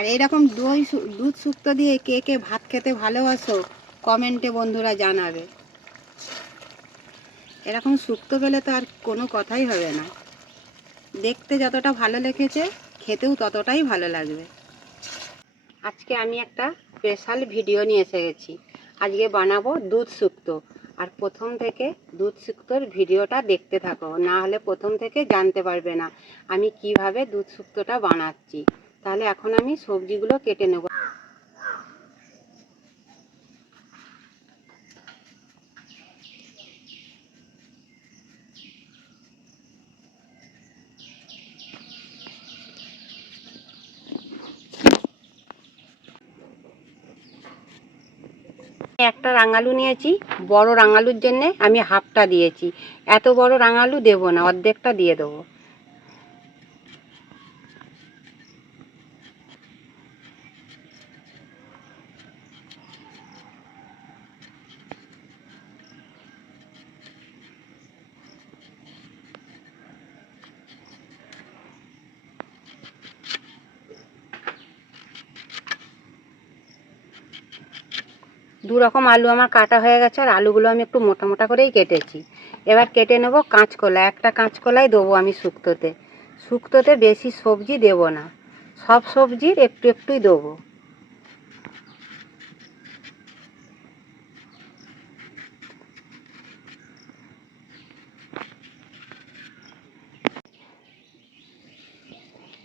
আর এরকম দুধ শুক্তো দিয়ে কে কে ভাত খেতে ভালোবাসো কমেন্টে বন্ধুরা জানাবে। এরকম শুক্তো পেলে তো আর কোনো কথাই হবে না। দেখতে যতটা ভালো লেগেছে খেতেও ততটাই ভালো লাগবে। আজকে আমি একটা স্পেশাল ভিডিও নিয়ে এসে গেছি। আজকে বানাবো দুধ শুক্তো। আর প্রথম থেকে দুধ শুক্তোর ভিডিওটা দেখতে থাকো, না হলে প্রথম থেকে জানতে পারবে না আমি কিভাবে দুধ শুক্তোটা বানাচ্ছি। তাহলে এখন আমি সবজিগুলো কেটে নেব। একটা রাঙালু নিয়েছি, বড় রাঙালুর জন্যে আমি হাফটা দিয়েছি। এত বড় রাঙালু দেবো না, অর্ধেকটা দিয়ে দেবো। দু রকম আলু আমার কাটা হয়ে গেছে, আর আলুগুলো আমি একটু মোটা মোটা করেই কেটেছি। এবার কেটে নেব কাঁচকলা। একটা কাঁচকলাই দেবো আমি শুক্তোতে। শুক্তোতে বেশি সবজি দেব না, সব সবজির একটু একটুই দেবো।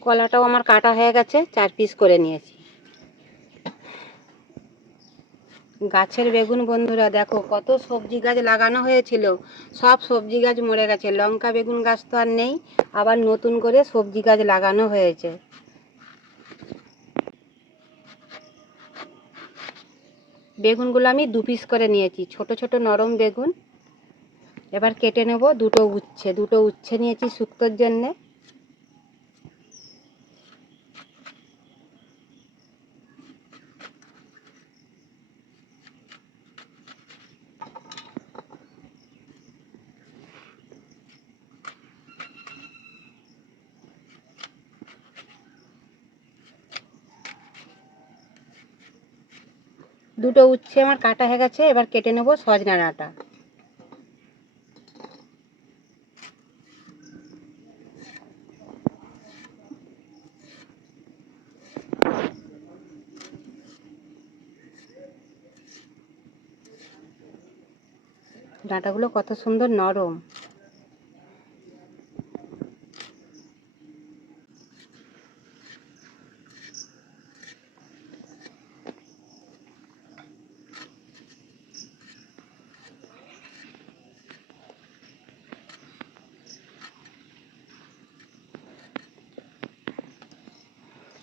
কলাটাও আমার কাটা হয়ে গেছে, 4 পিস করে নিয়েছি। গাছের বেগুন বন্ধুরা দেখো, কত সবজি গাছ লাগানো হয়েছিল, সব সবজি গাছ মরে গেছে। লঙ্কা বেগুন গাছ তো আর নেই, আবার নতুন করে সবজি গাছ লাগানো হয়েছে। বেগুনগুলো আমি 2 পিস করে নিয়েছি, ছোট ছোট নরম বেগুন। এবার কেটে নেব দুটো উচ্ছে নিয়েছি শুক্তোর জন্যে। দুটো উচ্ছে আমার কাটা হয়ে গেছে। এবার কেটে নেব সজনা ডাঁটা। ডাঁটাগুলো কত সুন্দর নরম।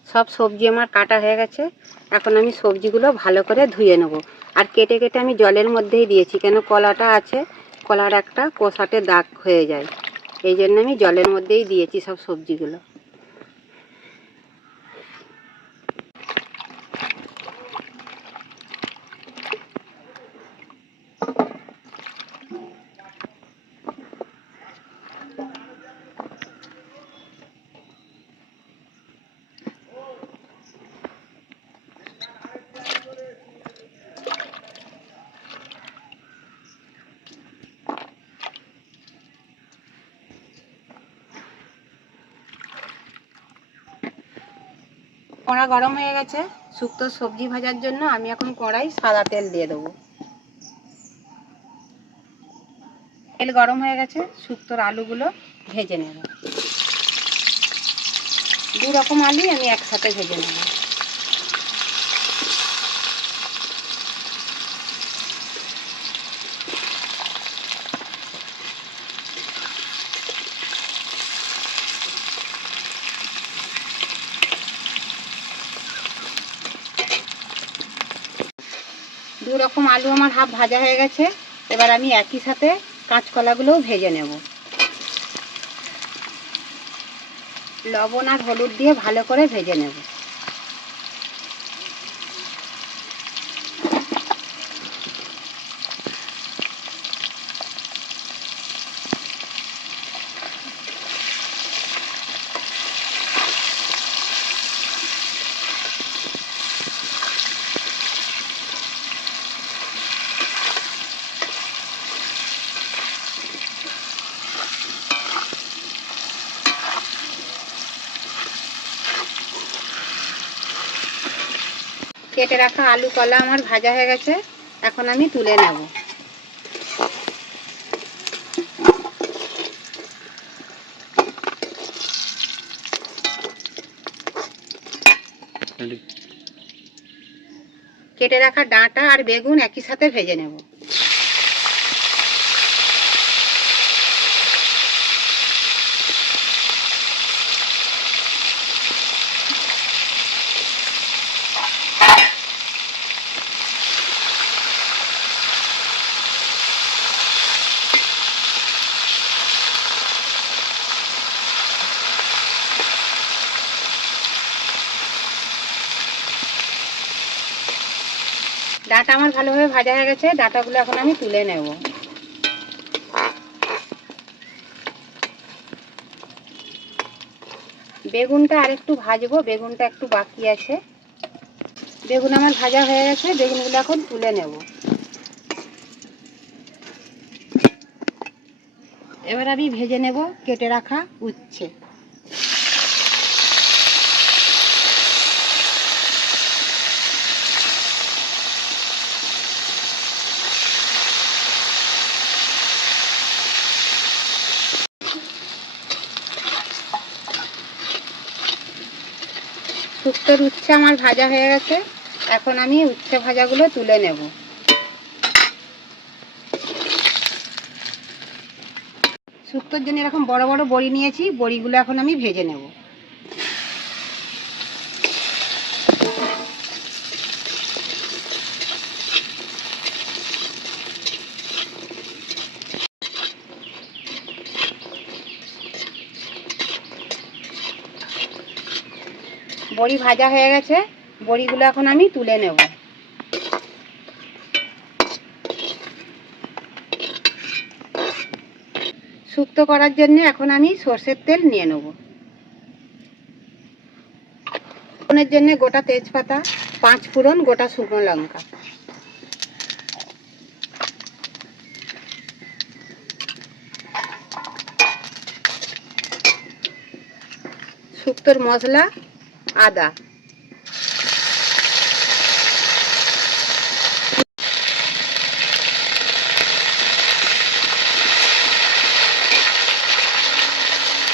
সব সবজি আমার কাটা হয়ে গেছে। এখন আমি সবজিগুলো ভালো করে ধুয়ে নেব। আর কেটে কেটে আমি জলের মধ্যেই দিয়েছি, কেন কলাটা আছে, কলার একটা কষাটে দাগ হয়ে যায়, এই জন্য আমি জলের মধ্যেই দিয়েছি সব সবজিগুলো। কড়া গরম হয়ে গেছে শুক্তো সবজি ভাজার জন্য। আমি এখন কড়াই সাদা তেল দিয়ে দেবো। তেল গরম হয়ে গেছে, শুক্তোর আলুগুলো ভেজে নেব। 2 রকম আলুই আমি একসাথে ভেজে নেব। দু রকম আলু আমার হাফ ভাজা হয়ে গেছে। এবার আমি একই সাথে কাঁচকলাগুলোও ভেজে নেব। লবণ আর হলুদ দিয়ে ভালো করে ভেজে নেব। কেটে রাখা আলু কলা আমার ভাজা হয়ে গেছে, এখন আমি তুলে নেব। কেটে রাখা ডাঁটা আর বেগুন একই সাথে ভেজে নেব। ডাঁটা আমার ভালোভাবে ভাজা হয়ে গেছে, ডাঁটাগুলো এখন আমি তুলে নেব। বেগুনটা আরেকটু ভাজবো, বেগুনটা একটু বাকি আছে। বেগুন আমার ভাজা হয়ে গেছে, বেগুনগুলো এখন তুলে নেব। এবার আমি ভেজে নেব কেটে রাখা উচ্ছে। শুক্তোর উচ্ছে আমার ভাজা হয়ে গেছে, এখন আমি উচ্ছে ভাজাগুলো তুলে নেব। শুক্তোর জন্য এরকম বড় বড় বড়ি নিয়েছি, বড়িগুলো এখন আমি ভেজে নেব। বড়ি ভাজা হয়ে গেছে, বড়িগুলো এখন আমি তুলে নেব। শুক্তো করার জন্য এখন আমি সর্ষের তেল নিয়ে নেব। ফোড়নের জন্য গোটা তেজপাতা, 5 ফোড়ন, গোটা শুকনো লঙ্কা। শুক্তোর মশলা, আদা,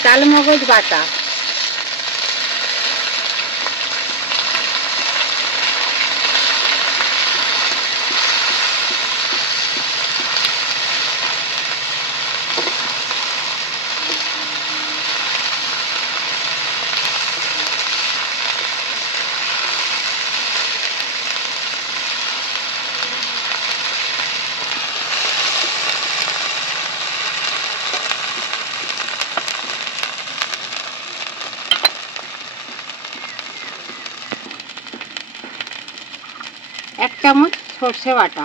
চালমগজ বাটা, এক চামচ সর্ষে বাটা,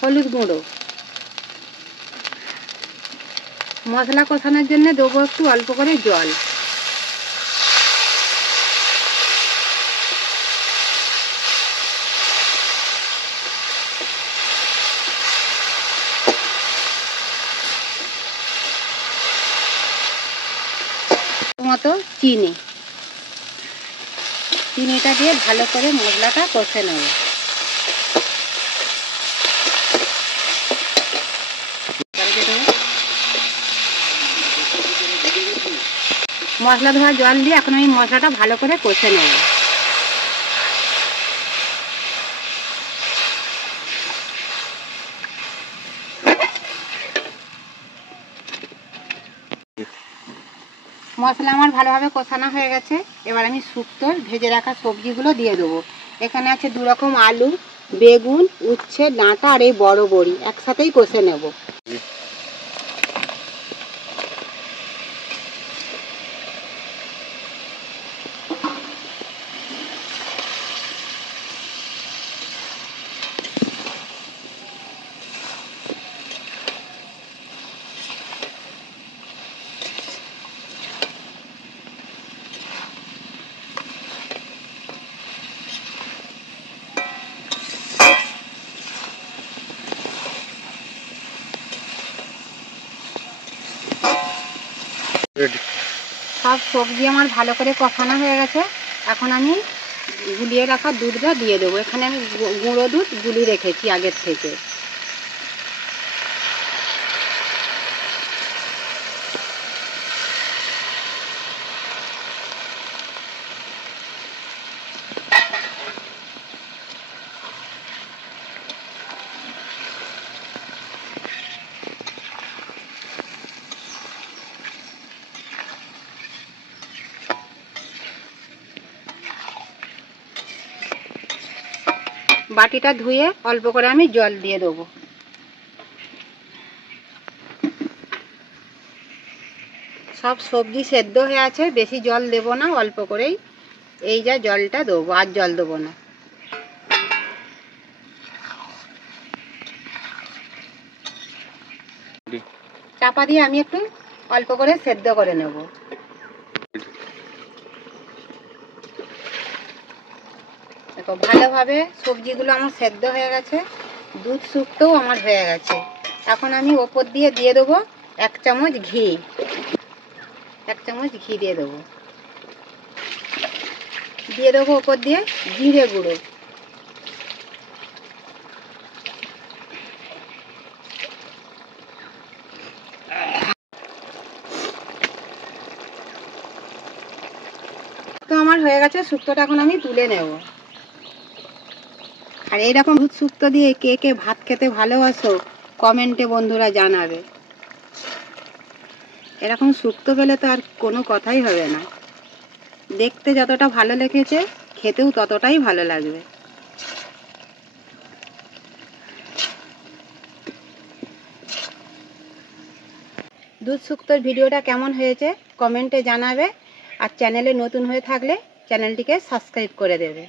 হলুদ গুঁড়ো। মশলা কষানোর জন্য দেবো একটু অল্প করে জল। মতো চিনি, চিনিটা দিয়ে ভালো করে মশলাটা কষে নেব। মশলা ধোয়া জল দিয়ে এখন আমি মশলাটা ভালো করে কষে নেব। মশলা আমার ভালোভাবে কষানো হয়ে গেছে, এবার আমি শুক্তোর ভেজে রাখা সবজিগুলো দিয়ে দেবো। এখানে আছে 2 রকম আলু, বেগুন, উচ্ছে, ডাঁটা আর এই বড় বড়ি একসাথেই কষে নেব। সব সবজি আমার ভালো করে কষানো হয়ে গেছে। এখন আমি গুলিয়ে রাখা দুধটা দিয়ে দেবো। এখানে আমি গুঁড়ো দুধ গুলিয়ে রেখেছি আগের থেকে। বাটিটা ধুয়ে অল্প করে আমি জল দিয়ে দেবো। সব সবজি সেদ্ধ হয়ে আছে, বেশি জল দেব না, অল্প করেই এই যা জলটা দেবো, আর জল দেবো না। চাপা দিয়ে আমি একটু অল্প করে সেদ্ধ করে নেব। দেখো ভালোভাবে সবজিগুলো আমার সেদ্ধ হয়ে গেছে, দুধ শুক্তোও আমার হয়ে গেছে। এখন আমি ওপর দিয়ে দিয়ে দেবো 1 চামচ ঘি। 1 চামচ ঘি দিয়ে দেবো। দিয়ে দেবো ওপর দিয়ে জিরে গুঁড়ো। তো আমার হয়ে গেছে শুক্তোটা, এখন আমি তুলে নেব। আর এইরকম দুধ শুক্তো দিয়ে কে কে ভাত খেতে ভালোবাসো কমেন্টে বন্ধুরা জানাবে। এরকম শুক্তো পেলে তো আর কোনো কথাই হবে না। দেখতে যতটা ভালো লেগেছে খেতেও ততটাই ভালো লাগবে। দুধ শুক্তোর ভিডিওটা কেমন হয়েছে কমেন্টে জানাবে। আর চ্যানেলে নতুন হয়ে থাকলে চ্যানেলটিকে সাবস্ক্রাইব করে দেবে।